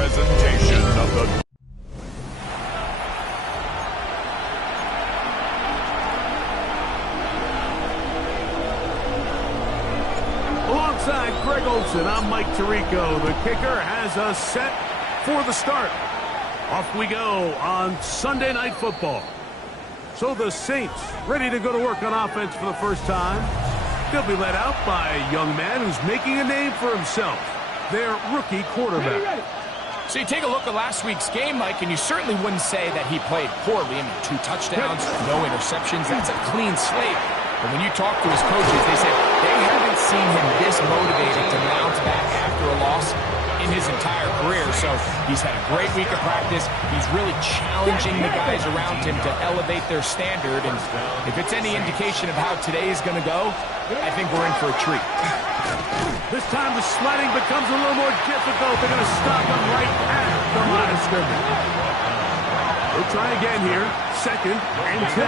presentation of the... Alongside Greg Olson, I'm Mike Tirico. The kicker has us set for the start. Off we go on Sunday Night Football. So the Saints ready to go to work on offense for the first time. They'll be led out by a young man who's making a name for himself, their rookie quarterback. So you take a look at last week's game, Mike, and you certainly wouldn't say that he played poorly. I mean, 2 touchdowns, no interceptions. That's a clean slate. But when you talk to his coaches, they said they haven't seen him this motivated to bounce back after a loss in his entire career. So he's had a great week of practice. He's really challenging the guys around him to elevate their standard. And if it's any indication of how today is going to go, I think we're in for a treat. This time the sledding becomes a little more difficult. They're going to stop him right at the line of scrimmage. We'll try again here. 2nd and 10.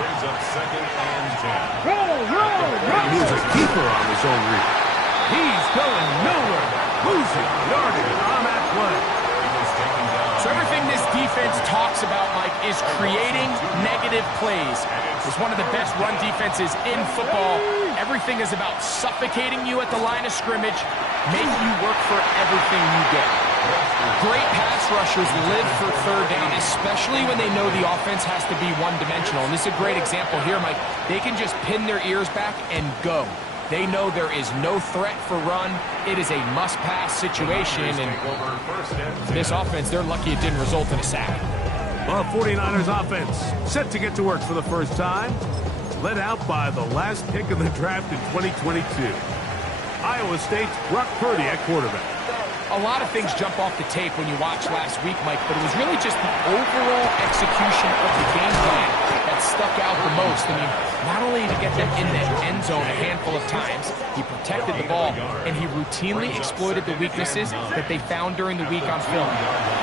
Brings up 2nd and 10. He's a keeper on his own read. He's going nowhere. Losing yardage on that play. So everything this defense talks about, Mike, is creating negative plays. It's one of the best run defenses in football. Everything is about suffocating you at the line of scrimmage, making you work for everything you get. Great pass rushers live for 3rd down, especially when they know the offense has to be one-dimensional. And this is a great example here, Mike. They can just pin their ears back and go. They know there is no threat for run. It is a must-pass situation, and this offense, they're lucky it didn't result in a sack. Well, 49ers offense set to get to work for the first time, led out by the last pick of the draft in 2022. Iowa State's Brock Purdy at quarterback. A lot of things jump off the tape when you watch last week, Mike, but it was really just the overall execution of the game plan that stuck out the most. I mean, not only did he get them in the end zone a handful of times, he protected the ball, and he routinely exploited the weaknesses that they found during the week on film.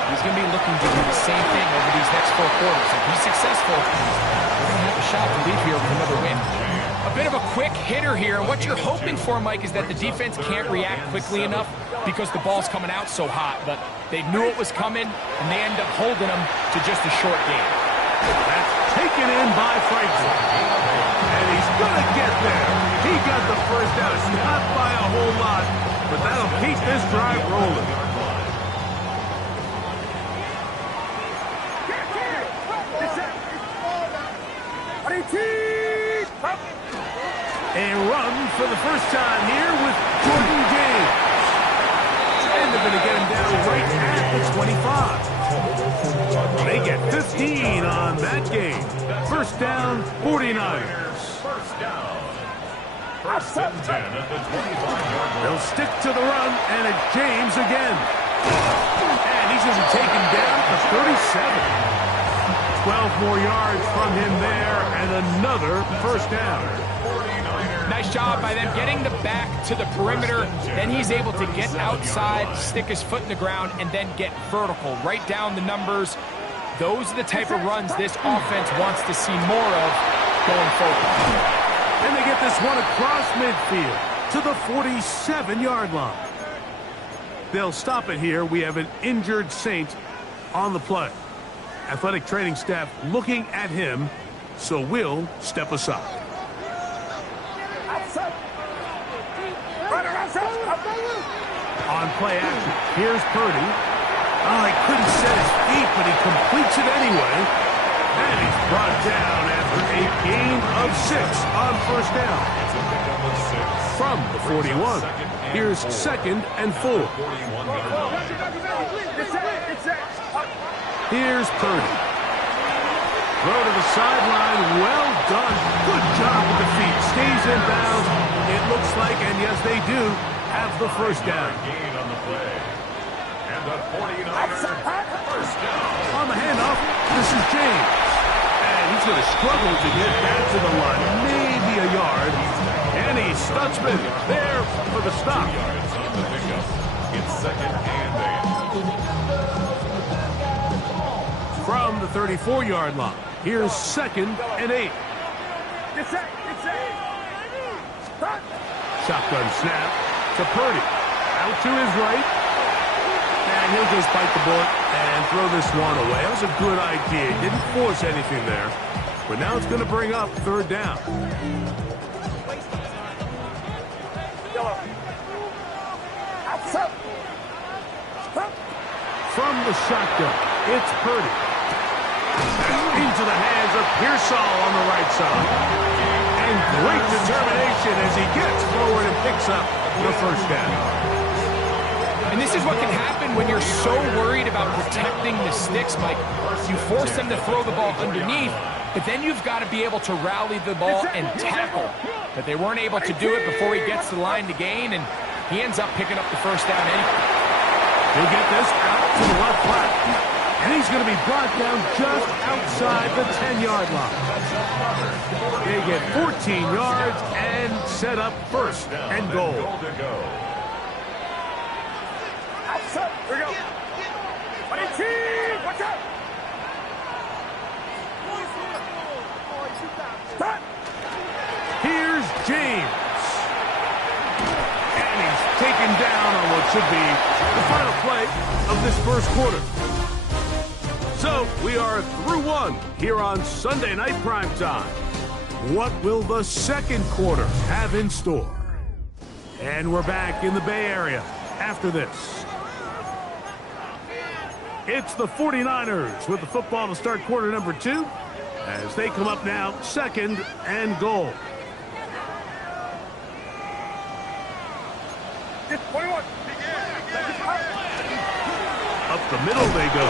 He's going to be looking to do the same thing over these next 4 quarters. If he's successful, we're going to have a shot to leave here with another win. A bit of a quick hitter here. What you're hoping for, Mike, is that the defense can't react quickly enough because the ball's coming out so hot. But they knew it was coming, and they end up holding them to just a short game. That's taken in by Franklin. And he's going to get there. He got the first down. It's not by a whole lot, but that'll keep this drive rolling. A run for the first time here with Jordan James. And they're going to get him down right at the 25. They get 15 on that game. First down, 49ers. First down. 1st and 10 at the 25-yard line. They'll stick to the run, and it's James again. And he's going to be taken down to 37. 12 more yards from him there, and another first down. Nice job by them getting the back to the perimeter. Then he's able to get outside, stick his foot in the ground, and then get vertical. Right down the numbers. Those are the type of runs this offense wants to see more of going forward. And they get this one across midfield to the 47-yard line. They'll stop it here. We have an injured Saint on the play. Athletic training staff looking at him, so we'll step aside. On play action, here's Purdy. Oh, he couldn't set his feet, but he completes it anyway. And he's brought down after a gain of 6 on first down. From the 41, here's 2nd and 4. Here's Purdy. Throw to the sideline. Well done. Good job with the feet. Stays in bounds. It looks like, and yes, they do, have the first down. Gain on the play. And the 49ers first down. On the handoff, this is James. And he's going to struggle to get back to the line. Maybe a yard. And he's Stutzman there for the stop. 2 yards on the pickup. It's 2nd and 8. From the 34-yard line, here's 2nd and 8. Shotgun snap to Purdy. Out to his right. And And he'll just bite the bullet and throw this one away. That was a good idea. He didn't force anything there. But now it's going to bring up third down. From the shotgun, it's Purdy. Into the hands of Pearsall on the right side. And great determination as he gets forward and picks up the first down. And this is what can happen when you're so worried about protecting the sticks, Mike. You force them to throw the ball underneath, but then you've got to be able to rally the ball and tackle. But they weren't able to do it before he gets the line to gain, and he ends up picking up the first down anyway. He'll get this out to the left flat, and he's going to be brought down just outside the 10-yard line. They get 14 yards and set up first and goal. Here we go. 22, watch out. Here's James. And he's taken down on what should be the final play of this first quarter. So we are through one here on Sunday Night Primetime. What will the second quarter have in store? And we're back in the Bay Area after this. It's the 49ers with the football to start quarter number 2 as they come up now second and goal. Up the middle they go.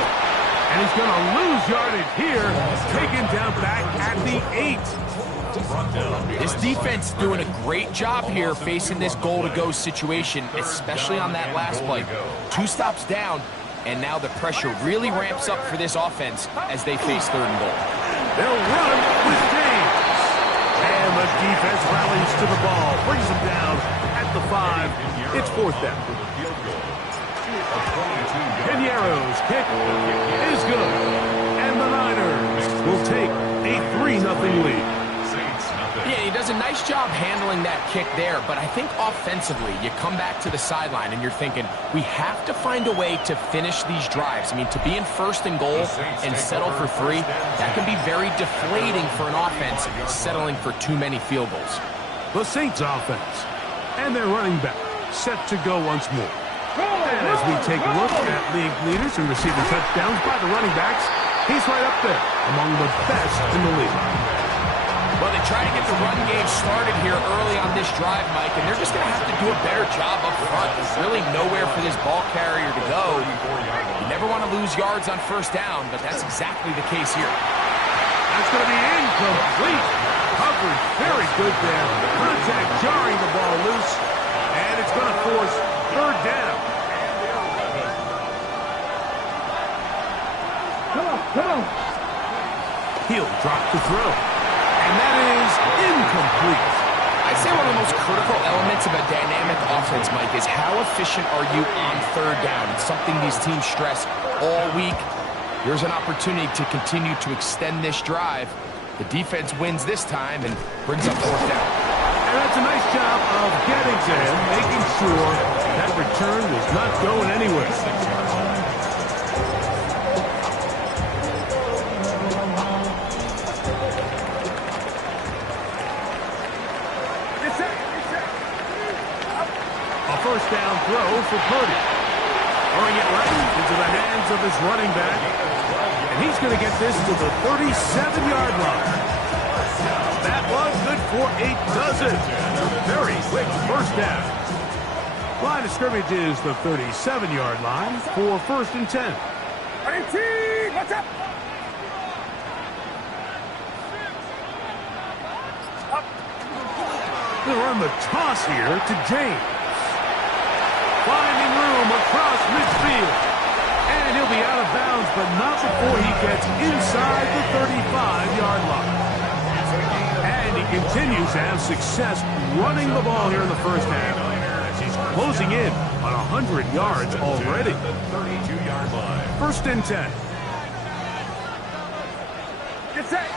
And he's going to lose yardage here. Taken down back at the 8. This defense doing a great job here facing this goal-to-go situation, especially on that last play. 2 stops down, and now the pressure really ramps up for this offense as they face third and goal. They'll run with James. And the defense rallies to the ball, brings them down at the 5. It's fourth down. Piñeiro's kick is good. And the Niners will take a 3-0 lead. Yeah, he does a nice job handling that kick there, but I think offensively, you come back to the sideline and you're thinking, we have to find a way to finish these drives. I mean, to be in first and goal and settle for 3, that can be very deflating for an offense settling for too many field goals. The Saints offense and their running back set to go once more. And as we take a look at league leaders in receiving touchdowns by the running backs, he's right up there among the best in the league. Well, they try to get the run game started here early on this drive, Mike, and they're just going to have to do a better job up front. There's really nowhere for this ball carrier to go. You never want to lose yards on first down, but that's exactly the case here. That's going to be incomplete. Coverage very good there. Contact jarring the ball loose, and it's going to force third down. Come on. He'll drop the throw. And that is incomplete. I'd say one of the most critical elements of a dynamic offense, Mike, is how efficient are you on third down? It's something these teams stress all week. Here's an opportunity to continue to extend this drive. The defense wins this time and brings up fourth down. And that's a nice job of getting to him, making sure that return was not going anywhere. First down throw for Purdy. Throwing it right into the hands of his running back. And he's going to get this to the 37-yard line. That was good for 8 dozen. Very quick first down. Line of scrimmage is the 37-yard line for first and 10. What's up? They'll run the toss here to James. Finding room across midfield. And he'll be out of bounds, but not before he gets inside the 35-yard line. And he continues to have success running the ball here in the first half. As he's closing in on 100 yards already. 32-yard line. First and 10. Get set.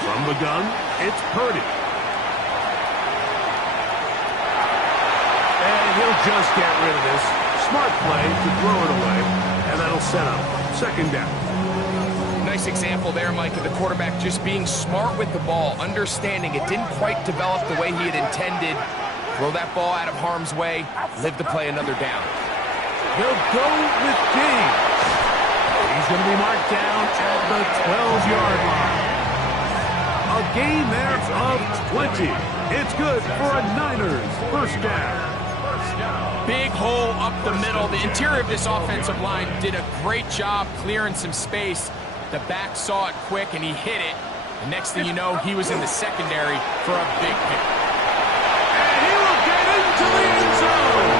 From the gun, it's Purdy. And he'll just get rid of this. Smart play to throw it away, and that'll set up second down. Nice example there, Mike, of the quarterback just being smart with the ball, understanding it didn't quite develop the way he had intended. Throw that ball out of harm's way, live to play another down. They'll go with James. He's going to be marked down at the 12-yard line. A gain there of 20. It's good for a Niners first down. Big hole up the middle. The interior of this offensive line did a great job clearing some space. The back saw it quick, and he hit it. The next thing you know, he was in the secondary for a big pick. And he will get into the end zone.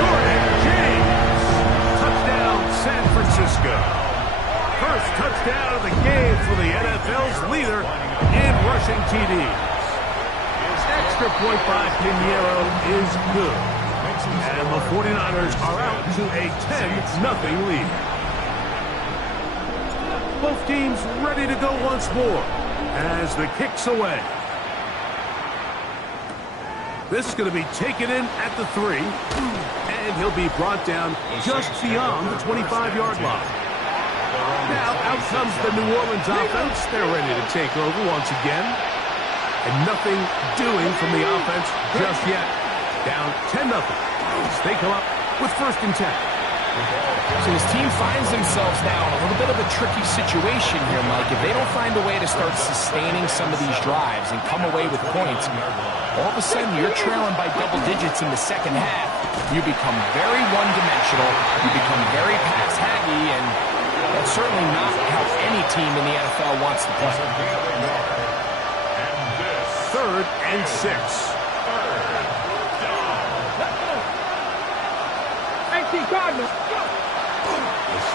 Jordan James. Touchdown, San Francisco. First touchdown of the game for the NFL's leader in rushing TDs. Extra point by Pinheiro is good. And the 49ers are out to a 10-0 lead. Both teams ready to go once more as the kick's away. This is going to be taken in at the 3, and he'll be brought down just beyond the 25-yard line. Now, out comes the New Orleans offense. They're ready to take over once again. And nothing doing from the offense just yet. Down 10-0. They come up with first and 10. So his team finds themselves now in a little bit of a tricky situation here, Mike. If they don't find a way to start sustaining some of these drives and come away with points, all of a sudden you're trailing by double digits in the second half. You become very one-dimensional. You become very pass-happy, and that's certainly not how any team in the NFL wants to play. 3rd and 6. The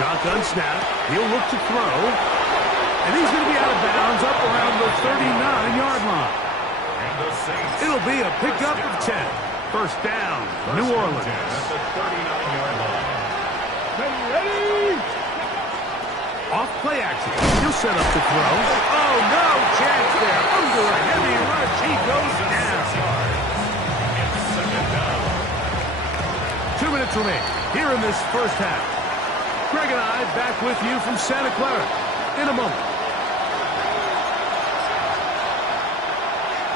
shotgun snap. He'll look to throw. And he's going to be out of bounds up around the 39-yard line. It'll be a pickup of 10. First down, New Orleans. Off play action. He'll set up to throw. Oh, no chance there. Under a heavy rush, he goes down. 2 minutes remain here in this first half. Greg and I back with you from Santa Clara in a moment.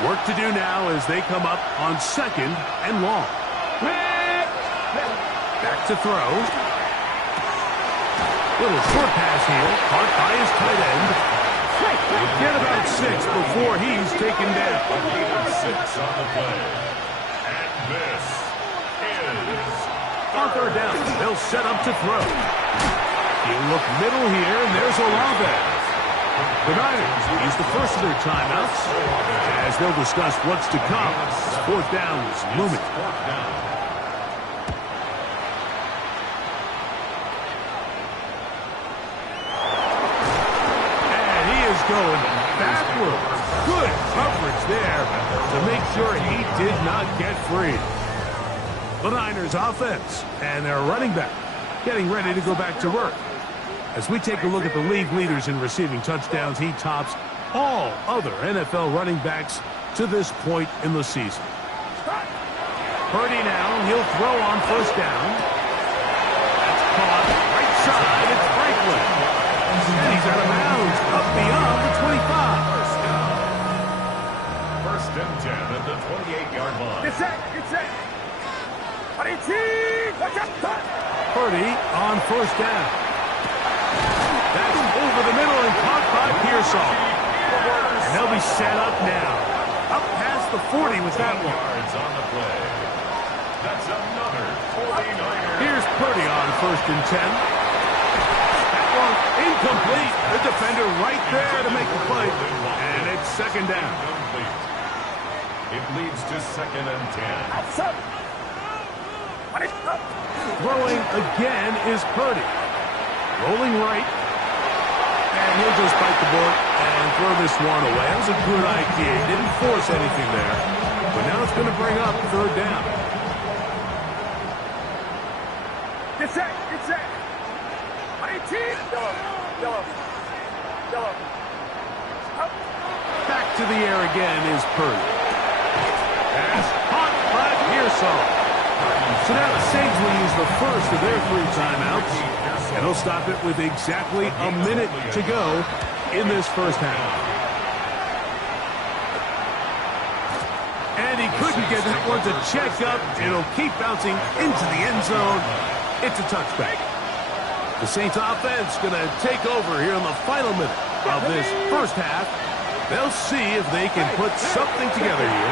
Work to do now as they come up on 2nd and long. Back to throw. Little short pass here, caught by his tight end. Get about 6 before he's taken down. 6 on the play. And this is... On 3rd down, they'll set up to throw. You look middle here, and there's Olave. The Niners use the first of their timeouts as they'll discuss what's to come. 4th down is looming. Going backwards. Good coverage there to make sure he did not get free. The Niners offense and their running back getting ready to go back to work. As we take a look at the league leaders in receiving touchdowns, he tops all other NFL running backs to this point in the season. Purdy now, he'll throw on first down. That's caught right side. It's Franklin. And he's out of bounds, up beyond the 25. First and 10 at the 28-yard line. Get set, get set. Purdy on first down. That's over the middle and caught by Pearsall. And they'll be set up now. Up past the 40 with that one. Yards on the play. That's another 49er. Here's Purdy on first and 10. Incomplete. The defender right there to make the play. And it's second down. Incomplete. It leads to 2nd and 10. Throwing again is Purdy. Rolling right. And he'll just bite the bullet and throw this one away. That was a good idea. He didn't force anything there. But now it's going to bring up 3rd down. Get set, get set. Back to the air again is Purdy. Pass caught by Pearsall. So now the Saints will use the first of their 3 timeouts, and they'll stop it with exactly a minute to go in this first half. And he couldn't get that one to check up. It'll keep bouncing into the end zone. It's a touchback. The Saints offense going to take over here in the final minute of this first half. They'll see if they can put something together here,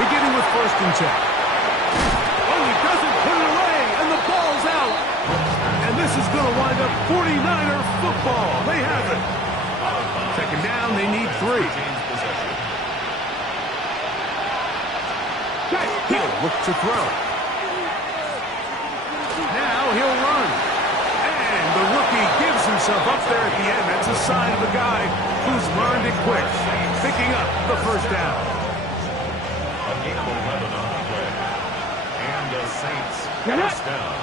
beginning with 1st and 10. Oh, he doesn't put it away, and the ball's out. And this is going to wind up 49er football. They have it. 2nd down, they need 3. He'll look to throw. Now he'll run. And the rookie gives himself up there at the end. That's a sign of a guy who's learned it quick, picking up the 1st down. A gain of 11 on the play. And the Saints first down.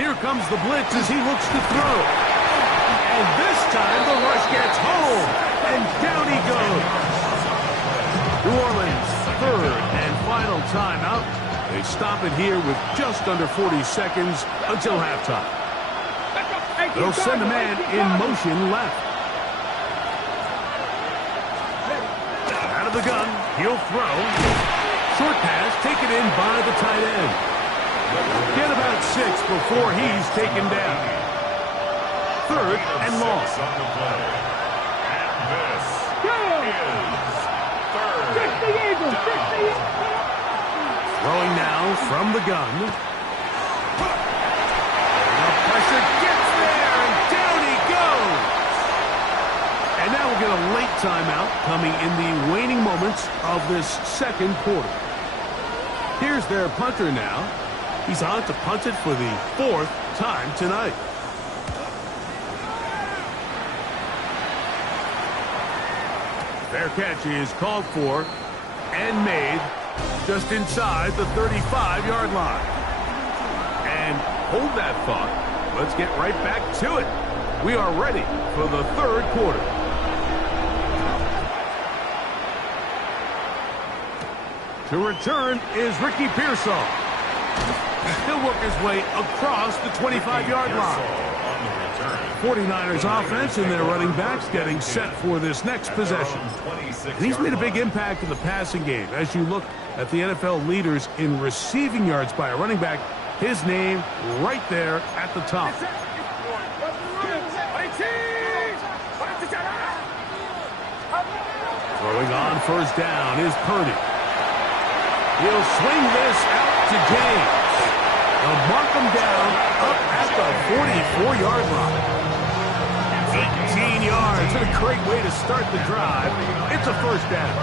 Here comes the blitz as he looks to throw. And this time the rush gets home. And down he goes. New Orleans, 3rd and final timeout. They stop it here with just under 40 seconds until halftime. They'll send a man in motion left. Out of the gun, he'll throw. Short pass taken in by the tight end. Get about 6 before he's taken down. 3rd and long. Throwing now from the gun. The pressure gets there, and down he goes. And now we'll get a late timeout coming in the waning moments of this 2nd quarter. Here's their punter now. He's on to punt it for the 4th time tonight. Fair catch is called for and made just inside the 35-yard line. And hold that thought. Let's get right back to it. We are ready for the 3rd quarter. To return is Ricky Pearsall. He'll work his way across the 25-yard line. 49ers offense and their running backs getting set for this next possession. And he's made a big impact in the passing game. As you look at the NFL leaders in receiving yards by a running back, his name right there at the top. Throwing on 1st down is Purdy. He'll swing this out to James. They'll mark him down up at the 44-yard line. 18 yards. What a great way to start the drive. It's a 1st down.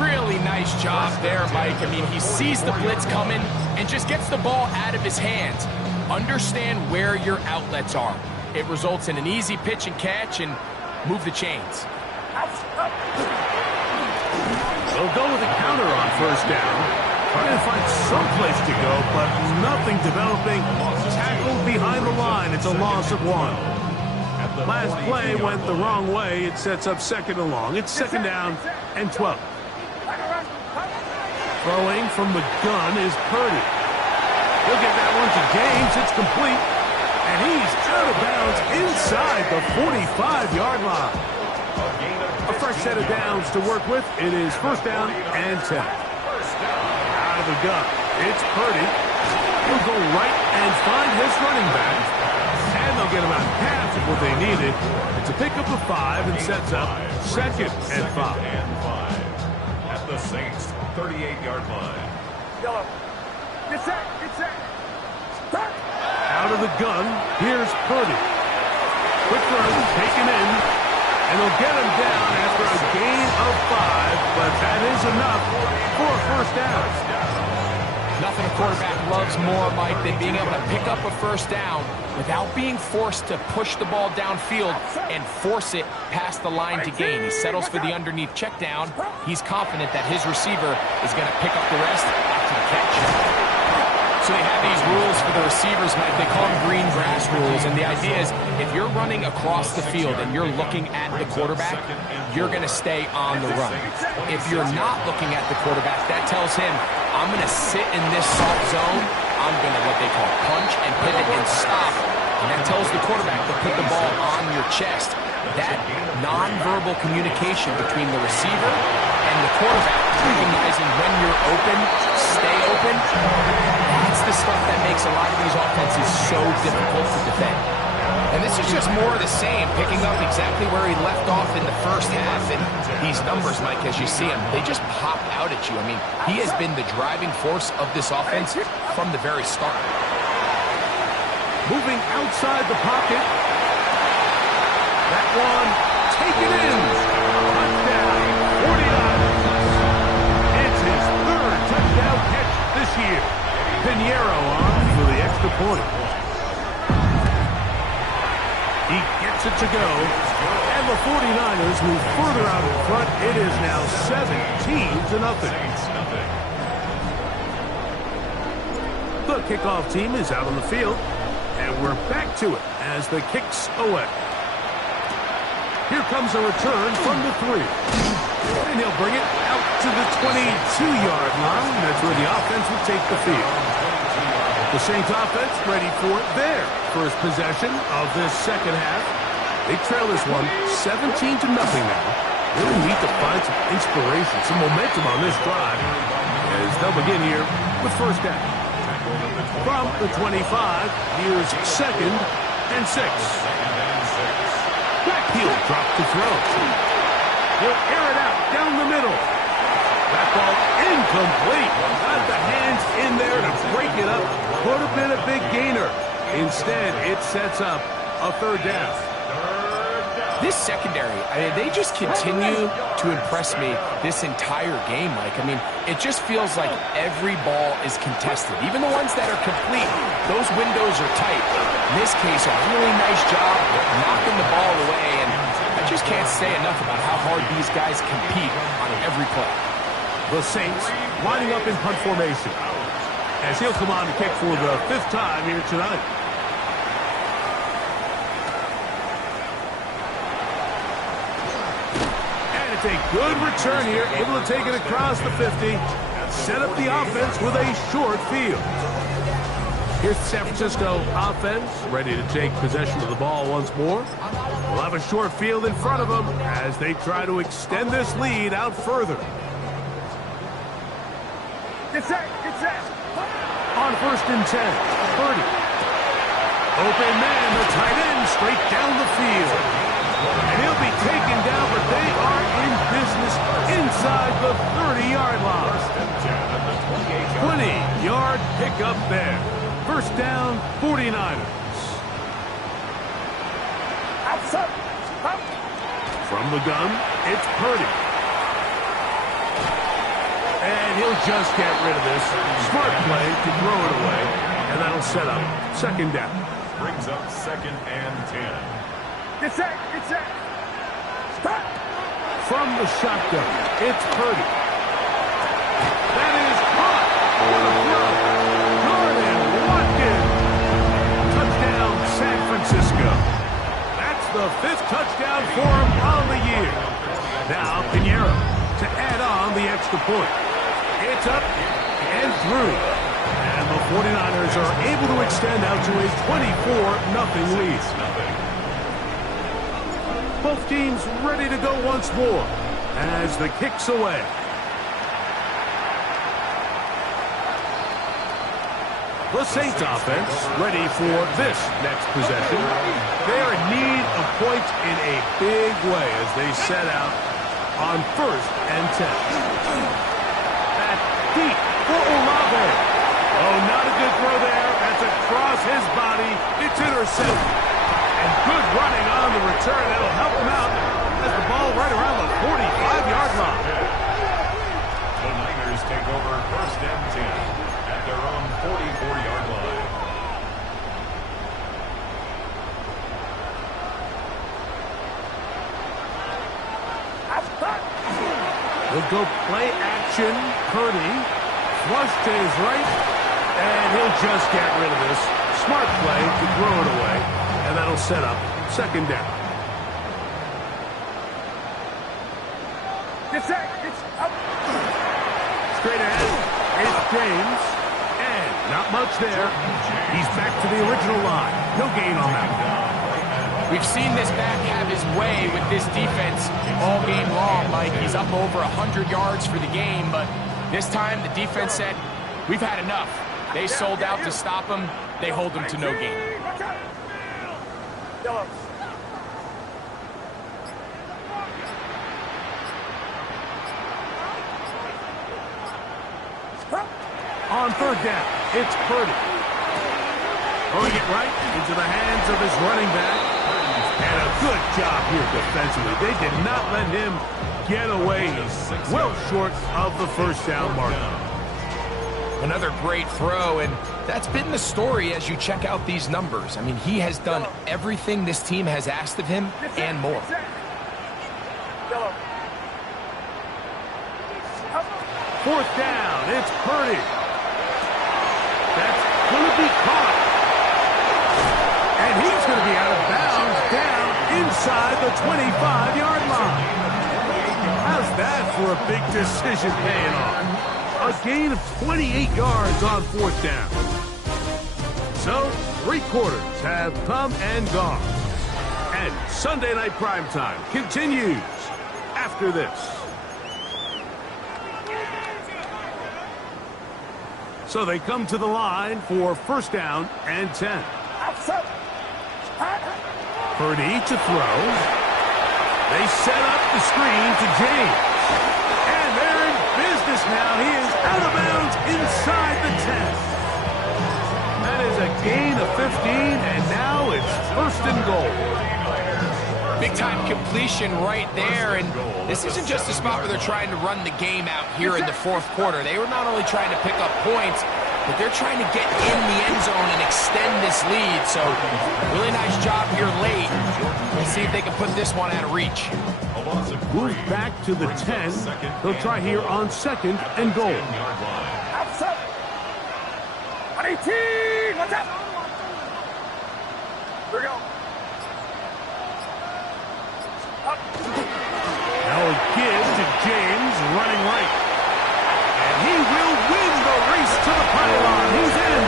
Really nice job there, Mike. I mean, he sees the blitz coming and just gets the ball out of his hands. Understand where your outlets are. It results in an easy pitch and catch and move the chains. They'll go with a counter on 1st down. Trying to find some place to go, but nothing developing. Tackled behind the line. It's a loss of 1. Last play went the wrong way. It sets up 2nd and long. It's 2nd down and 12. Throwing from the gun is Purdy. He'll get that one to James. It's complete. And he's out of bounds inside the 45-yard line. A fresh set of downs to work with. It is 1st down and 10. Out of the gun, it's Purdy. He'll go right and find his running back. And they'll get about half of what they needed. It's a pickup of 5 and sets up 2nd and 5. At the Saints 38-yard line. Get set. Out of the gun, here's Purdy. Quick run, taken in. And they'll get him down after a gain of 5, but that is enough for a 1st down. Nothing a quarterback loves more, Mike, than being able to pick up a 1st down without being forced to push the ball downfield and force it past the line to gain. He settles for the underneath check down. He's confident that his receiver is going to pick up the rest after the catch. So they have these rules for the receivers, Mike. They call them green grass rules. And the idea is if you're running across the field and you're looking at the quarterback, you're going to stay on the run. If you're not looking at the quarterback, that tells him, I'm going to sit in this soft zone. I'm going to what they call punch and pivot and stop. And that tells the quarterback to put the ball on your chest. That nonverbal communication between the receiver and the quarterback, recognizing when you're open, stay open, that's the stuff that makes a lot of these offenses so difficult to defend. And this is just more of the same, picking up exactly where he left off in the first half. And these numbers, Mike, as you see them, they just pop out at you. I mean, he has been the driving force of this offense from the very start. Moving outside the pocket. That one taken in. Touchdown, 49ers. It's his third touchdown catch this year. Pinheiro on for the extra point. He gets it to go. And the 49ers move further out in front. It is now 17-0. The kickoff team is out on the field. And we're back to it as the kick's away. Here comes a return from the 3. And he'll bring it out to the 22-yard line. That's where the offense will take the field. The Saints offense ready for their first possession of this second half. They trail this one 17-0 now. Really need to find some inspiration, some momentum on this drive as they'll begin here with first down. From the 25, here's 2nd and 6. Backfield drop to throw. He'll air it out down the middle. That ball incomplete. Got the hands in there to break it up. Could have been a big gainer. Instead, it sets up a 3rd down. This secondary, I mean, they just continue to impress me this entire game, Mike. I mean, it just feels like every ball is contested. Even the ones that are complete, those windows are tight. In this case, a really nice job knocking the ball away, and I just can't say enough about how hard these guys compete on every play. The Saints lining up in punt formation as he'll come on to kick for the 5th time here tonight. It's a good return here, able to take it across the 50, set up the offense with a short field. Here's the San Francisco offense, ready to take possession of the ball once more. We'll have a short field in front of them as they try to extend this lead out further. Get set. On 1st and 10, Purdy. Open man, the tight end, straight down the field. And he'll be taken down, but they are in business inside the 30-yard line. 20-yard pickup there. First down, 49ers. From the gun, it's Purdy. And he'll just get rid of this. Smart play to throw it away. And that'll set up 2nd down. Brings up 2nd and 10. Get set. Stop. From the shotgun, it's Purdy. That is caught. What a throw. Jordan Watkins. Touchdown, San Francisco. That's the 5th touchdown for him on the year. Now, Pinheiro to add on the extra point. It's up and through. And the 49ers are able to extend out to a 24-0 lead. Both teams ready to go once more as the kick's away. The Saints offense ready for this next possession. They are in need of points in a big way as they set out on 1st and 10. That's deep for Olave. Oh, not a good throw there. That's across his body. It's intercepted. And good running on the return. That'll help him out as the ball right around the 45-yard line. The Niners take over 1st and 10 at their own 44-yard line. We'll go play action. Purdy. Flush to his right. And he'll just get rid of this. Smart play to throw it away. And that'll set up second down. Get set. It's up. Straight ahead, it's James. And not much there. He's back to the original line. No gain on that one. We've seen this back have his way with this defense all game long, Mike. He's up over 100 yards for the game, but this time the defense said, we've had enough. They sold out to stop him. They hold him to no gain. On third down, it's Purdy. Throwing it right into the hands of his running back. And a good job here defensively. They did not let him get away. He's well short of the first down marker. Another great throw, and that's been the story as you check out these numbers. I mean, he has done everything this team has asked of him and more. Fourth down, it's Purdy. That's going to be caught. And he's going to be out of bounds down inside the 25-yard line. How's that for a big decision paying off? A gain of 28 yards on fourth down. So, 3 quarters have come and gone. And Sunday Night Primetime continues after this. So they come to the line for first down and 10. Purdy to throw. They set up the screen to James. And they're in business now. He is out of bounds inside the 10. That is a gain of 15, and now it's first and goal. Big-time completion right there, and this isn't just a spot where they're trying to run the game out here in the fourth quarter. They were not only trying to pick up points, but they're trying to get in the end zone and extend this lead. So, really nice job here late. We'll see if they can put this one out of reach. Move back to the 10. They'll try here on second and goal. Outside. 18. Watch out. Here we go. Now a give to James running right. And he will win the race to the pylon. He's in.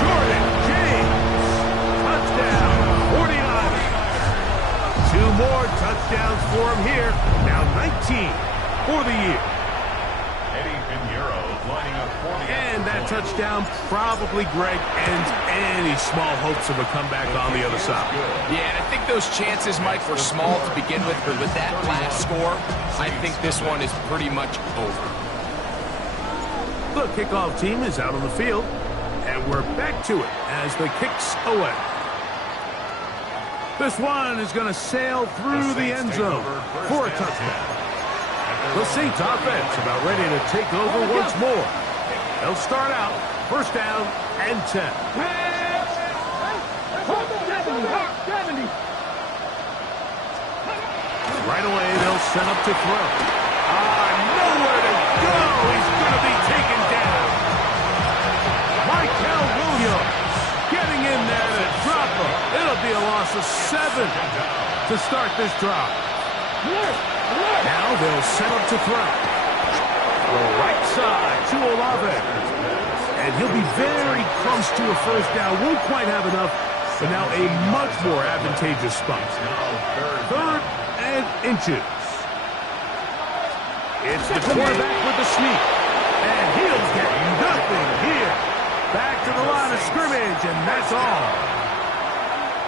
Jordan James. Touchdown. 49. 2 more touchdowns for him here. Now 19 for the year. And that touchdown probably, Greg, ends any small hopes of a comeback on the other side. Yeah, and I think those chances, Mike, were small to begin with, but with that last score, I think this one is pretty much over. The kickoff team is out on the field, and we're back to it as the kick's away. This one is going to sail through the end zone for a touchdown. The Saints offense about ready to take over once more. They'll start out first down and 10. Right away, they'll set up to throw. Nowhere to go. He's going to be taken down. Michael Williams getting in there to drop him. It'll be a loss of 7 to start this drive. Now they'll set up to throw. The right side to Olave. And he'll be very close to a first down. Won't quite have enough, but now a much more advantageous spot. Third and inches. It's the quarterback with the sneak. And he'll get nothing here. Back to the line of scrimmage, and that's all.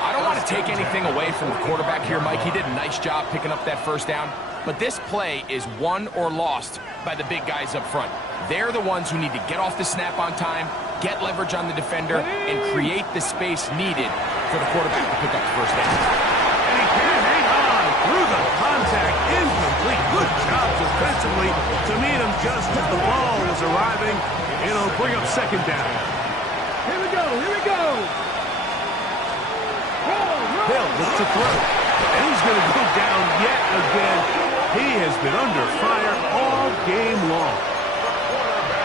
I don't want to take anything away from the quarterback here, Mike. He did a nice job picking up that first down. But this play is won or lost by the big guys up front. They're the ones who need to get off the snap on time, get leverage on the defender, and create the space needed for the quarterback to pick up the first down. And he can hang on through the contact. Incomplete. Good job defensively to meet him just as the ball was arriving. It'll bring up second down. Here we go. Here we go. They'll look to throw. And he's going to go down yet again. He has been under fire all game long.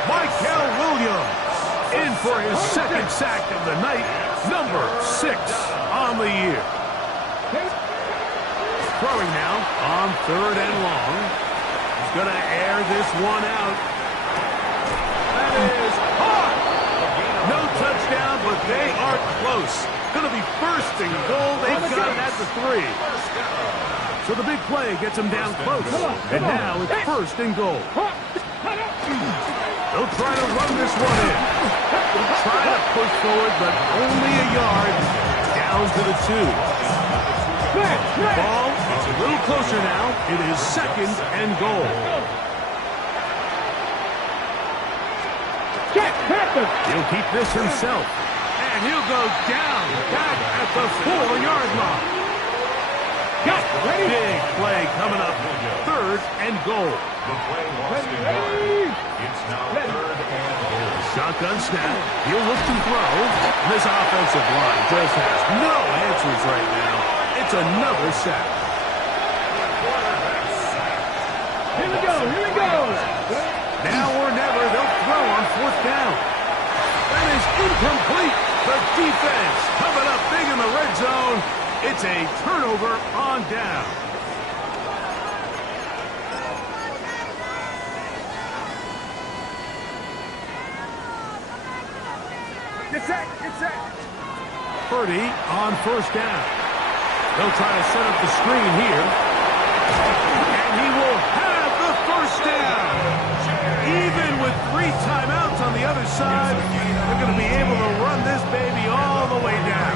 Michael Williams In for his second sack of the night, number 6 on the year. Throwing now on 3rd and long. He's going to air this one out. That is hard. No touchdown, but they are close. Going to be 1st and goal. They've got it at the 3. So the big play gets him down close. And now it's 1st and goal. They'll try to run this one in. They'll try to push forward, but only a yard down to the 2. The ball is a little closer now. It is 2nd and goal. He'll keep this himself. And he'll go down back at the 4-yard line. Big play coming up. 3rd and goal. The play lost in yard. It's now 3rd and goal. Shotgun snap. He'll look to throw. This offensive line just has no answers right now. It's another sack. Here we go, here we go. Now or never, they'll throw on 4th down. That is incomplete. The defense coming up big in the red zone. It's a turnover on down. Get set, get set. Purdy on 1st down. They'll try to set up the screen here. And he will have the 1st down. Even with 3 timeouts on the other side, they're going to be able to run this baby all the way down.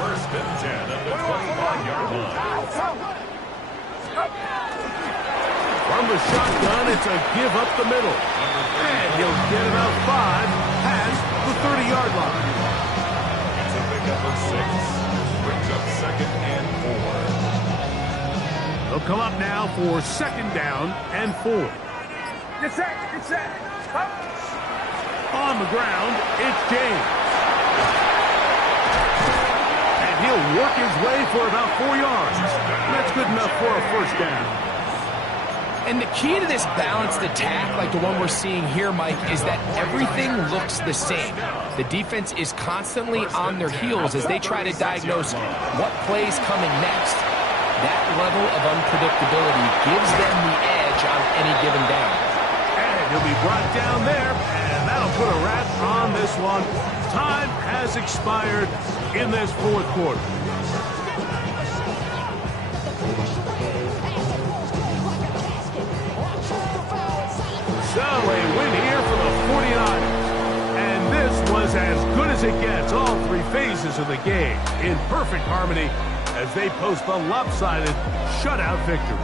1st and 10 at the 25-yard line. From the shotgun, it's a give up the middle. And he'll get about 5 past the 30-yard line. It's a pickup of 6. Brings up 2nd and 4. They'll come up now for 2nd down and 4. Get set, get set. Up. On the ground, it's James. And he'll work his way for about 4 yards. That's good enough for a 1st down. And the key to this balanced attack, like the one we're seeing here, Mike, is that everything looks the same. The defense is constantly on their heels as they try to diagnose what play's coming next. That level of unpredictability gives them the edge on any given down. And he'll be brought down there, and that'll put a wrap on this one. Time has expired in this 4th quarter. So a win here for the 49ers. And this was as good as it gets. All 3 phases of the game in perfect harmony as they post the lopsided shutout victory.